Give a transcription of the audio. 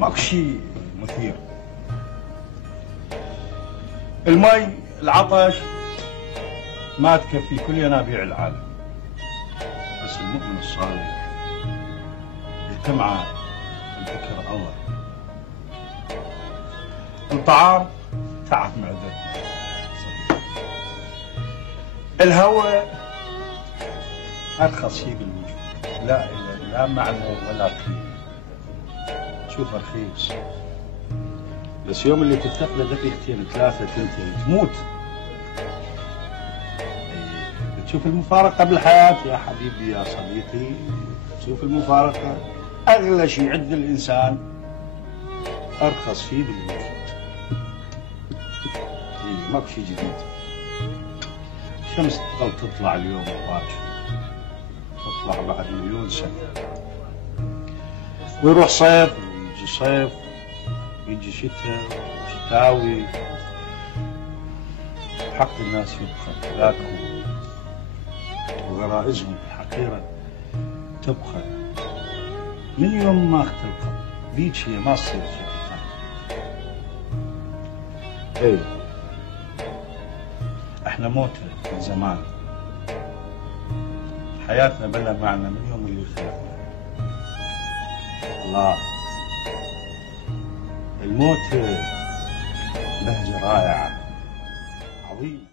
ماكو شيء مثير. المي، العطش ما تكفي كل ينابيع العالم، بس المؤمن الصالح يجتمع بذكر الله. الطعام تعب معدتنا، الهواء ارخص شيء بالوجود، لا معنى ولا قيمه. شوف رخيص، بس يوم اللي تفتقده دقيقتين ثلاثه تنتهي تموت. تشوف المفارقه بالحياه يا حبيبي يا صديقي، تشوف المفارقه اغلى شيء عند الانسان، ارخص شيء بالوجود. ماكو شيء جديد. الشمس تظل تطلع اليوم وباكر، تطلع بعد مليون سنة، ويروح صيف ويجي صيف ويجي شتاء شتاوي، حق الناس يبقى ذاك، وغرائزهم الحقيرة تبقى. من يوم ما اختلقت بيك هي ما تصير شيء ثاني. احنا موتى من زمان، حياتنا بلا معنى من يوم اللي خلقنا. الله، الموت بهجة رائعة عظيمة.